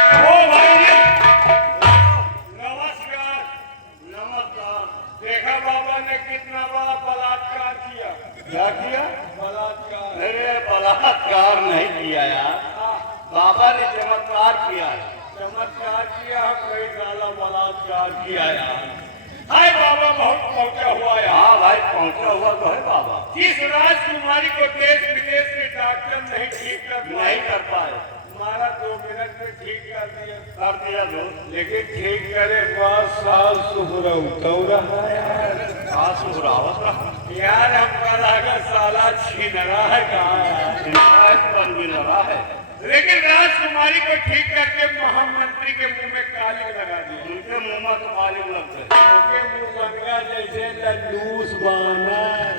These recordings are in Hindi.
ओ भाई नमस्कार। नमस्कार। देखा बाबा ने कितना बड़ा बलात्कार किया। क्या किया? बलात्कार। अरे बलात्कार नहीं किया यार, बाबा ने चमत्कार किया है। चमत्कार किया, हम कई साला बलात्कार किया यार। हाय बाबा बहुत पहुंचा हुआ यार। हाँ भाई पहुंचा हुआ तो है बाबा। जिस राजकुमारी को देश विदेश के डॉक्टर नहीं ठीक नहीं कर पाए, हमारा 2 मिनट में ठीक कर दिया। कर दिया दोस्त। लेकिन ठीक करे 5 साल सुहरौता रहा यार। हाँ सुहरावत रहा यार हमका लगा साला छीन रहा है कहाँ बन भी लगा है। लेकिन राजकुमारी को ठीक करके महामंत्री के मुंह में कालिक लगा दिया। उनके मुंह में तो कालिक लग गए। उनके मुंह बन गया जैसे लंडूस बानर।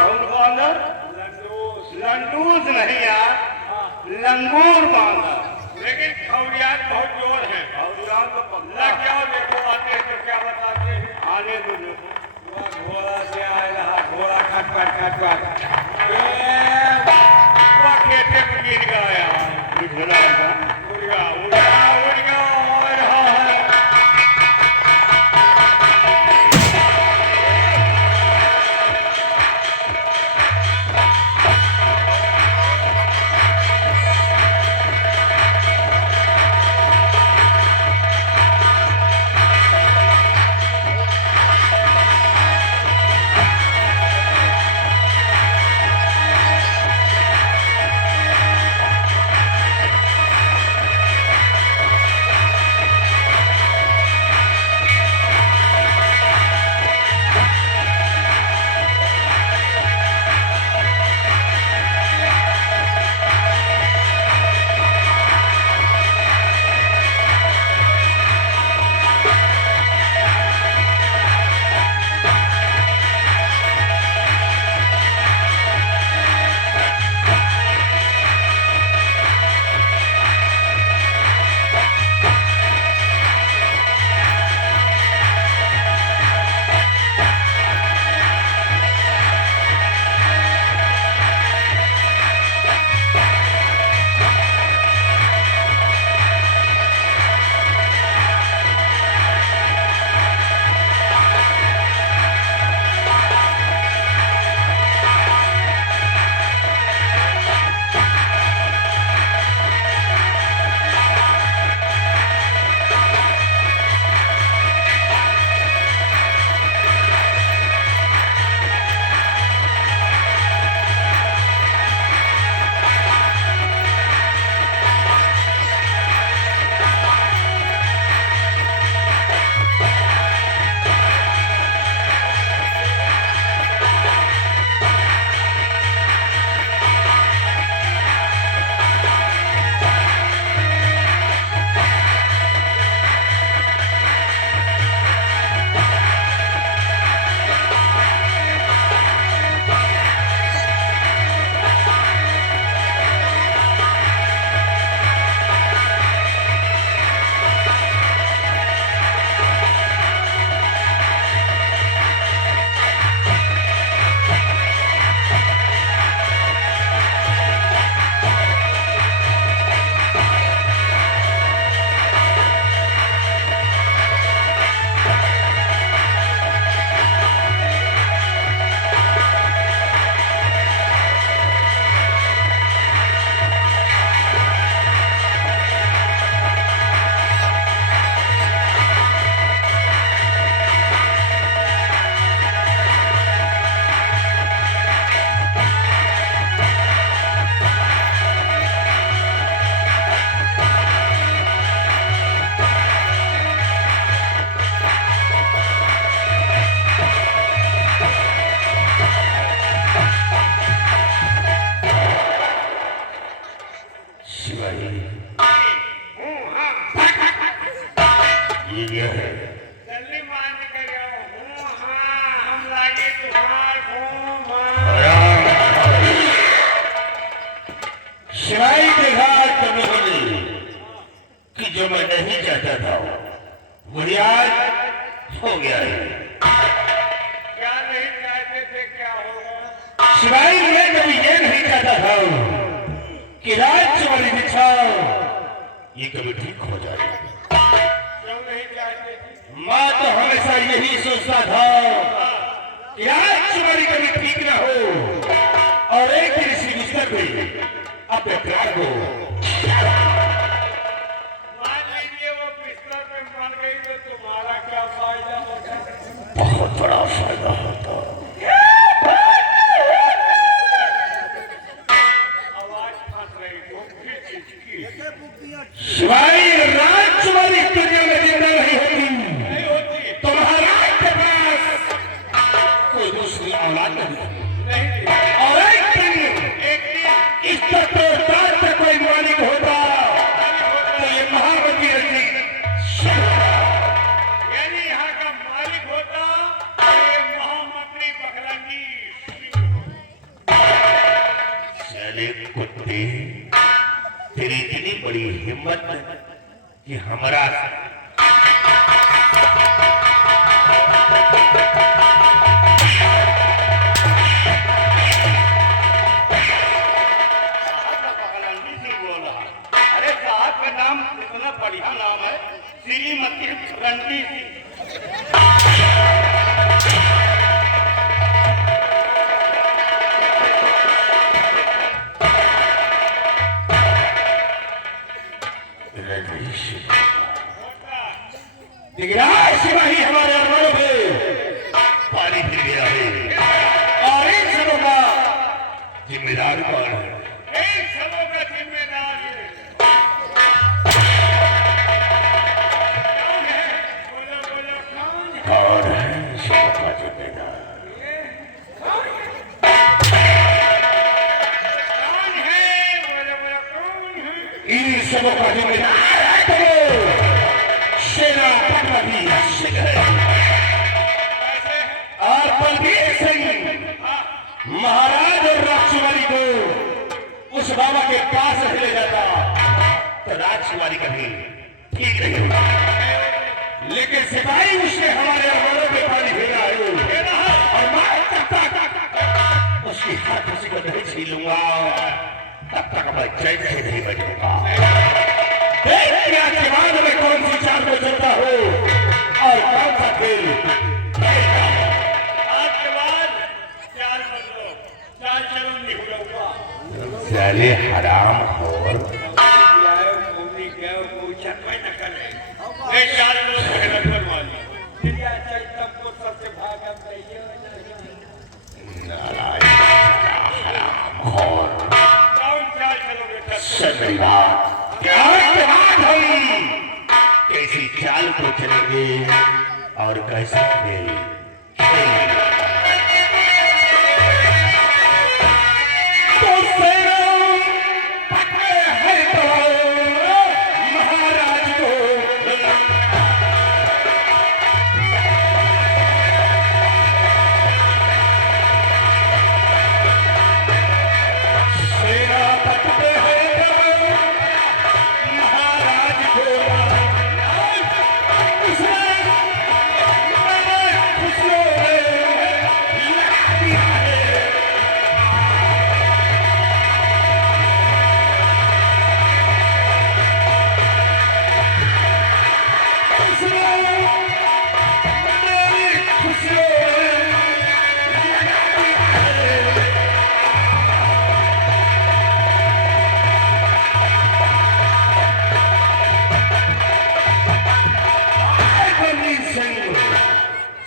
कौन बांदर? लंडूस। लंडूस नहीं यार, लंगूर बांदर। लेकिन खौरियात बहुत जोर है। और यहाँ तो अल्लाह क्या देखो आते हैं तो क्या बताते हैं। आने दो देखो। वह घोड़ा से आए रहा, घोड़ा खटपट खटपट वह खेते में गिर गया यार। उठ गया उड़ गया उड़ गया उड़ गया और हाँ। शिवाई के घाट पर बोली कि जो मैं नहीं चाहता था वही आज हो गया है। क्या नहीं चाहते थे क्या होगा? शिवाई मैं कभी ये नहीं चाहता था कि राज्य वाली इच्छा ये कभी ठीक हो जाए। क्यों नहीं चाहते थे? मैं तो हमेशा यही सोचता था कि राजकुमारी कभी ठीक ना हो और एक दिन इसी बिस्तर पे अपने प्यार को मान लीजिए वो बिस्तर पे मर गई तो तुम्हारा क्या फायदा होगा? बहुत बड़ा फायदा होता। आवाज फंस रही तो फिर किसकी? शिवाई राजकुमारी दुनिया में जिंदा नहीं होती नहीं होती। तो महाराज के पास कोई दूसरी औलाद नहीं नहीं और एक दिन इस तत्वदार का कोई मालिक होता तो ये महावती रंजी यानी यहाँ का मालिक होता तो ये महामंत्री बखरंगी चले कुत्ते तेरी इतनी बड़ी हिम्मत कि हमारा अरे साहब का नाम इतना बढ़िया नाम है, श्रीमती रणजीत सिंह। सिपाही हमारे अरमानों पे पानी फिर गया है और इन सबों का जिम्मेदार कौन है? इन सबों का जिम्मेदार है। कौन है? बोलो बोलो कौन है? कौन है इन सबों का जिम्मेदार? कौन है? बोलो बोलो कौन है? इन सबों का जिम्मेदार है तो सेनापति सिंह है कैसे? और बलबीर सिंह महाराज और राजकुमारी को उस बाबा के पास ले जाता तो राजकुमारी कभी ठीक नहीं होगी, लेकिन सिपाही उसने हमारे अरमानों पे पानी फेरा है और मैं तब तक उसकी हर खुशी को नहीं छीन लूंगा तब तक मैं चैन से नहीं बैठूंगा। देखिए के बाद में कौन सी चाल में चलता हो और कौन सा खेल खेलता हो। आज के बाद चाल बदलो, चाल चलो निहुरा हुआ। चले हराम हो आयो घूमने गए पूछा कोई न करे। ये चाल लोग मेहनत करवाली। दुनिया चाहिए सबको सबसे भागम चाहिए। हराम खोर कौन चाल चलोगे सबको? सही बात क्या बात हुई कैसी चाल को चलेंगे और कैसा खेल खेलेंगे। तो सेना पकड़े है तो महाराज को सेना पकड़े है महाराज को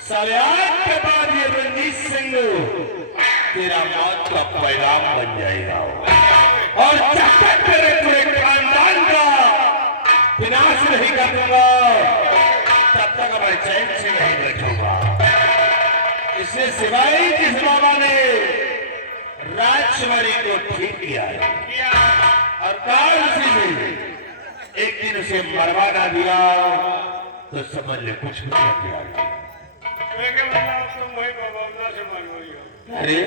सलाद के बाद ये रणजीत सिंह तेरा मौत का पैगाम बन जाएगा और जब तक तेरे पूरे खानदान का विनाश नहीं कर दूंगा तब तक मैं चैन से नहीं बैठूंगा। इससे सिवाय जिस बाबा ने राजकुमारी को ठीक किया है और काल उसी से एक दिन उसे मरवा ना दिया तो समझ ले कुछ भी नहीं किया। लेकिन मतलब तुम वही बबौना से मर गई हो। अरे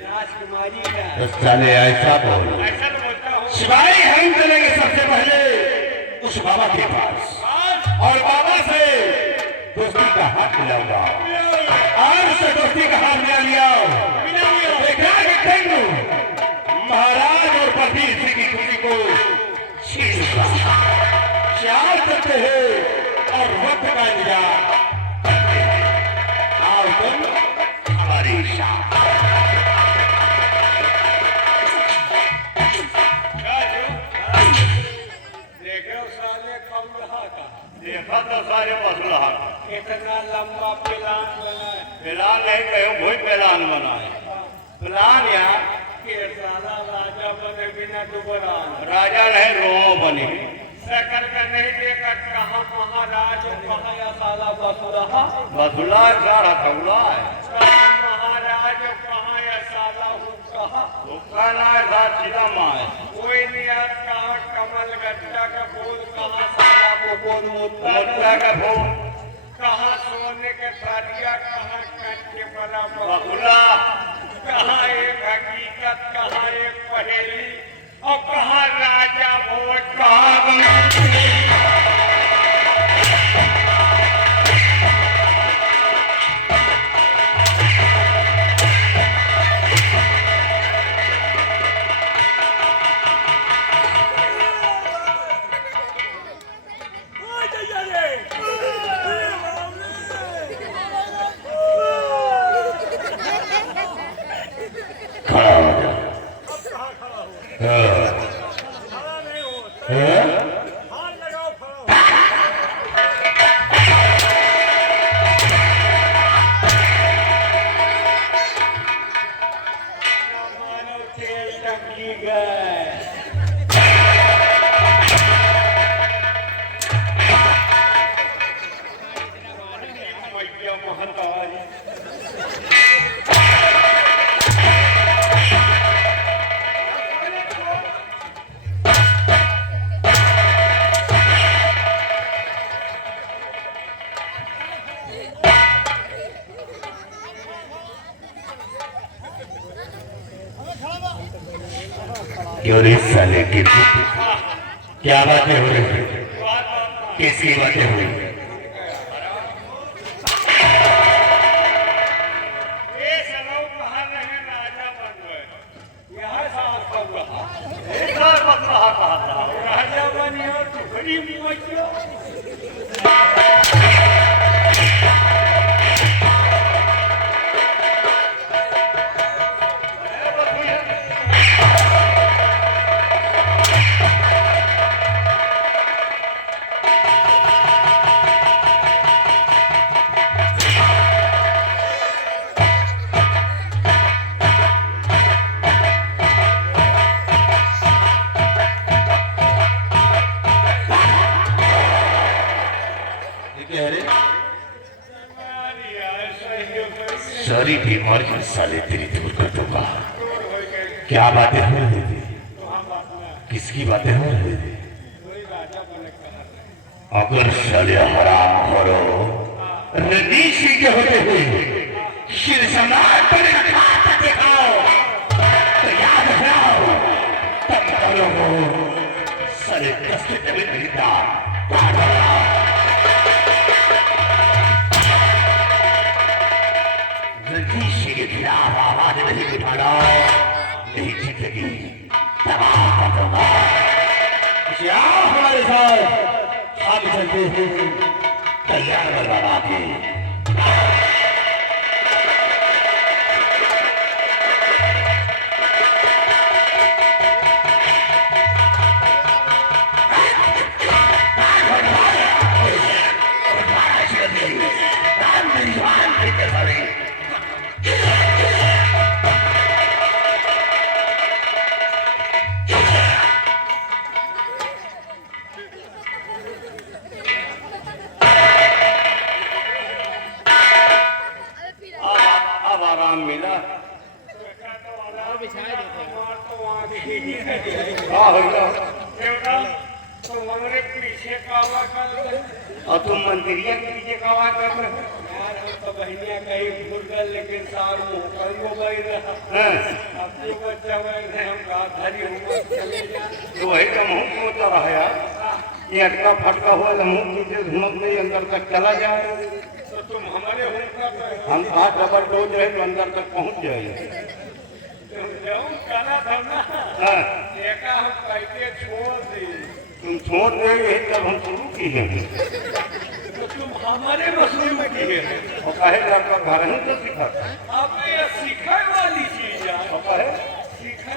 राजकुमारी का तो साले ऐसा बोल ऐसा तो बोलता हूँ। शिवाई हम चलेंगे सबसे पहले उस बाबा के पास और बाबा से दोस्ती का हाथ मिलाऊंगा और उससे दोस्ती का हाथ मिला लिया देखा कि तेंदु महाराज और बलबीर सिंह की खुशी को छीन लूंगा। इंतजार करते हैं और वक्त का इंतजार करते हैं। आओ तुम हमारे साथ। देखो साले कम रहा था, देखा तो सारे बसुला इतना लंबा प्लान बनाए, प्लान नहीं कहो कोई प्लान बना है। प्लान यार कि साला राजा बने बिना दुबरान, राजा नहीं रो बने। सकल का नहीं देखा कहाँ महाराज और कहाँ या साला बसुरहा, बसुला सारा थौला है। कहाँ महाराज और कहाँ या साला हूँ कहा, उसका ना है साथ सीधा माँ है। कोई नहीं याद कहाँ कमल गट्टा का फूल, कहाँ साला मुकुंद मुद्दा मुद्दा का फूल, कहाँ सोने के थालिया, कहाँ कंचे बना बसुला कहाँ एक हकीकत, कहाँ एक पहेली, और कहाँ राजा भोज, कहाँ खड़ा हो जा। हाँ। हाँ? मानव तेल टंकी गए। मैया महतारी क्यों रे साले की क्या बातें हो रही हैं? किसकी बातें हो रही हैं? ये सनौ कहाँ रहे राजा बन गए, यह साल कब रहा एक बार बसुला कहा था। राजा बने और टुकड़ी मुझो सारी बीमारियां साले तेरी दूर कर दूंगा। क्या बातें हो रही थी? किसकी बातें हो रही थी? अगर साले हराम करो रणनीति के होते हुए शिर समाज पर खाता दिखाओ तो याद रखो तब करो साले कष्ट तभी मिलता रणनीति के खिलाफ आवाज नहीं उठाना नहीं जिंदगी तबाह कर दूंगा। क्या हमारे साथ हम चलते हैं तैयार बलवा के। अब आराम मिला। हाँ होगा। तुम्हारे पीछे कावा कर और तुम मंत्रिया के पीछे कावा कर रहे हो? यार हम तो बहनिया कहीं भूल गए लेकिन साल मुँह कल वो गई रहा हाँ, अपनी बच्चा गए थे हम कहा धरी हुआ चले जाए तो वही तो मुँह सोचता रहा यार। ये अटका फटका हुआ तो मुँह नीचे धुमक नहीं अंदर तक चला जाए। तो तुम हमारे हूँ कर हम आज डबल डोज रहे तो अंदर तक पहुँच जाएंगे। जाऊँ कला था ना हाँ, देखा हम कैसे छोड़ दी तुम छोड़ रहे हैं तब हम शुरू किए हैं। तो तुम हमारे मसूल में किए हैं। और कहे कि आपका घर ही तो सिखाता है। अब ये सीखने वाली चीज है। और कहे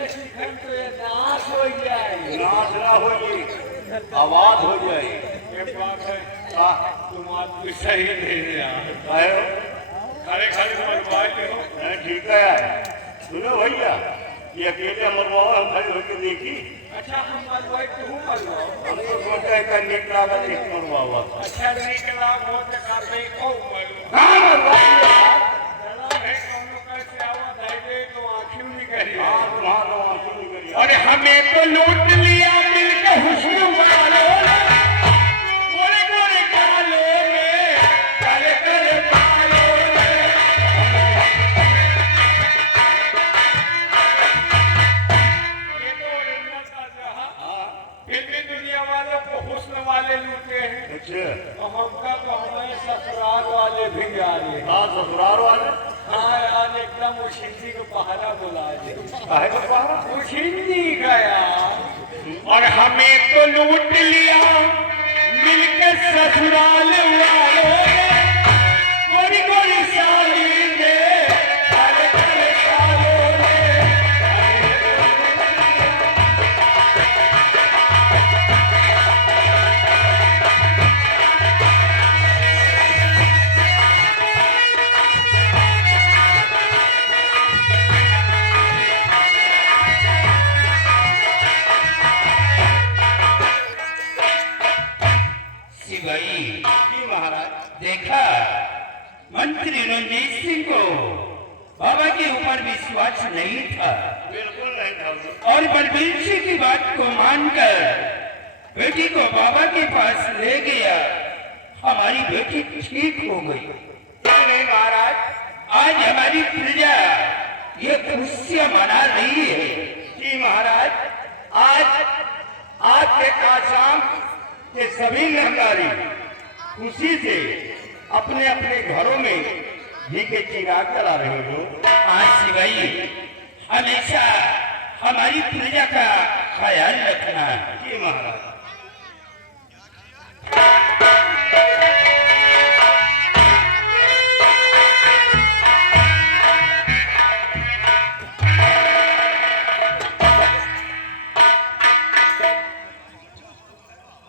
सीखे तो ये नाश हो जाए। नाश ना हो ये आवाज हो जाए। एक बात है, हाँ, तुम आदमी सही नहीं है यार। कहे हो? खड़े खड़े मरवाए हो। नहीं, ठीक है यार। सुनो भैया, ये अकेले मरवाओ, हम खड़े होकर देखी। अच्छा हम मरवाए तू मरवाओ। हम तो सोचा है कि नीक लागत एक मरवाओ। अच्छा नीक लाभ हो तो कर नहीं को मरवाओ। हाँ, मरवाओ यार। चला भाई कौनो कैसे आवत है जे तो आंखियों निकली। हाँ, तुम्हारा आंखें निकल गई। और हमें तो लूट लिया मिलके हुस्न वालों ने, गोरे गोरे गालों में, काले काले बालों में। ये तो ओरिजिनल का रहा। फिल्मी दुनिया वालों को हुस्न वाले लूटे हैं। अच्छा, और हमका तो हमें ससुराल वाले भी जा रहे हैं। हाँ, ससुराल वाले हाँ यार एकदम उस हिंदी को पहरा बुला दे। काहे को पहाड़ा? उस हिंदी का यार। और हमें तो लूट लिया मिलके ससुराल वालों ने, गोरी गोरी साली ने, काले काले बालों में। सिवाई जी महाराज। देखा, मंत्री रणजीत सिंह को बाबा के ऊपर विश्वास नहीं था बिल्कुल नहीं था। और बलबीर सिंह की बात को मानकर बेटी को बाबा के पास ले गया। हमारी बेटी ठीक हो गई। क्यों नहीं महाराज? आज हमारी प्रजा ये खुशियां मना रही है। जी महाराज, आज के आसाम के सभी नरनारी खुशी से अपने अपने घरों में घी के चिराग जला रहे हो। आज सिवाई हमेशा हमारी प्रजा का ख्याल रखना। जी महाराज।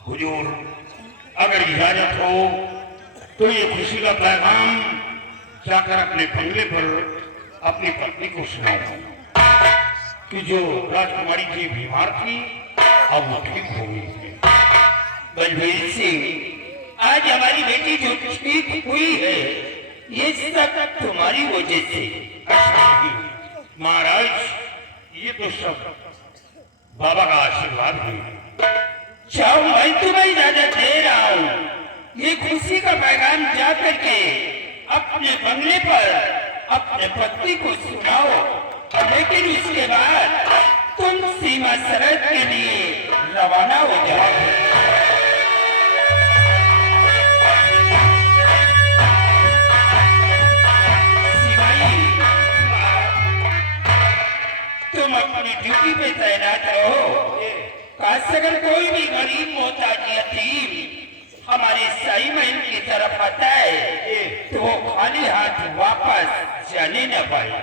हुजूर, अगर इजाजत हो तो ये खुशी का पैगाम जाकर अपने बंगले पर अपनी पत्नी को सुनाओ कि जो राजकुमारी जी बीमार थी अब वो ठीक हो गई है। बलबीर सिंह, आज हमारी बेटी जो ठीक हुई है ये सब तुम्हारी वजह से। ऐसा नहीं महाराज, ये तो सब बाबा का आशीर्वाद है। जाओ, मैं तुम्हें इजाजत दे रहा हूँ। ये खुशी का पैगाम जा करके अपने बंगले पर अपने पति को सुनाओ, लेकिन उसके बाद तुम सीमा सरहद के लिए रवाना हो जाओ। सिपाही, तुम अपनी ड्यूटी पे तैनात रहो। काश अगर कोई भी गरीब मोहताज यतीम हमारे शाही महल की तरफ आता है तो वो खाली हाथ वापस जाने न पाए।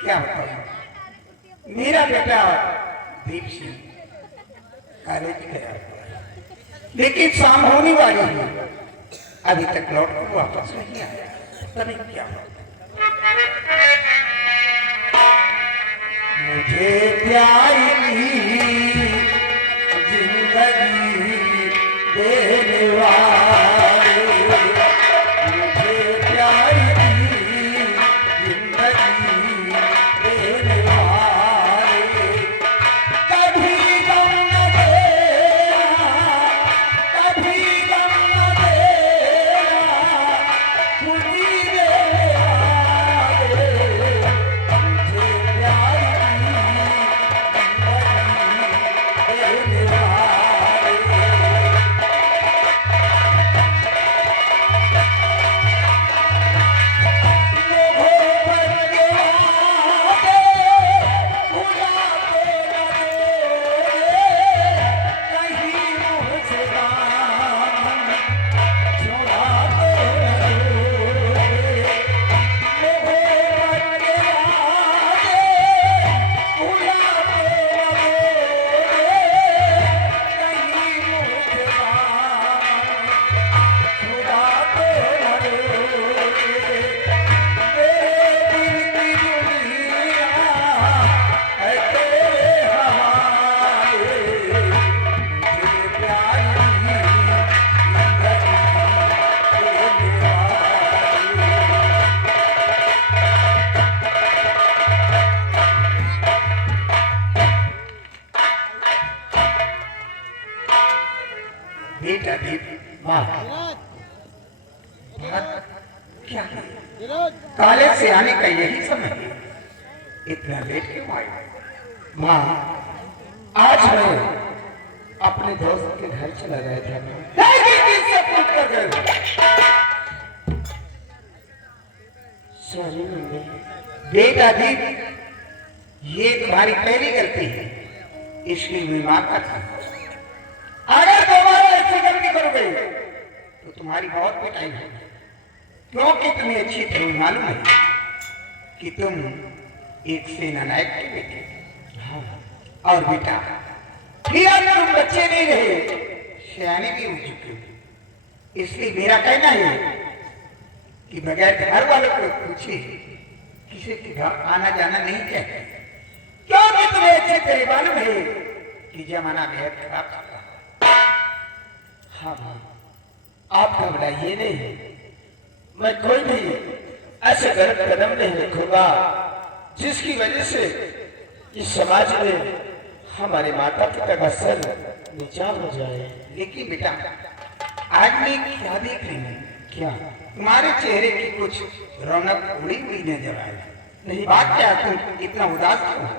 क्या बताऊं, मेरा बेटा दीप सिंह कॉलेज गया, लेकिन शाम होने वाली है, अभी तक लौट कर वापस नहीं आया। तभी क्या हुआ? मुझे प्यारी जिंदगी देने वाले, मुझे प्यारी जिंदगी देने वाले, कभी गम न देना, कभी गम न देना, खुशी देने वाले, मुझे प्यारी जिंदगी देने वाले। बेटा माँ क्या है? काले से आने का यही समय है, इतना लेट क्यों आए? माँ आज मैं अपने दोस्त के घर चला गया था, से पूछ कर गए। सॉरी बेटा दीप, ये तुम्हारी पहली गलती है, इसलिए मैं माफ करता हूँ। अगर दोबारा ऐसी गलती करोगे तो तुम्हारी बहुत पिटाई होगी, क्योंकि तुम्हें अच्छी तरह मालूम है कि तुम एक सेना नायक के बेटे। हाँ। और बेटा फिर अब तुम बच्चे नहीं रहे, सियाने भी हो चुके हो, इसलिए मेरा कहना है कि बगैर घर वालों को पूछे किसी के घर आना जाना नहीं चाहिए, क्योंकि तुम्हें अच्छी तरह मालूम है कि जमाना बेहद खराब था। हाँ आप घबराइए नहीं, मैं कोई भी ऐसे गलत कदम नहीं रखूंगा जिसकी वजह से इस समाज में हमारे माता पिता का सर नीचा हो जाए। लेकिन बेटा आज मैं क्या देख रही हूँ? क्या तुम्हारे चेहरे की कुछ रौनक उड़ी हुई नजर आए? नहीं बात क्या, तुम इतना उदास क्यों हो?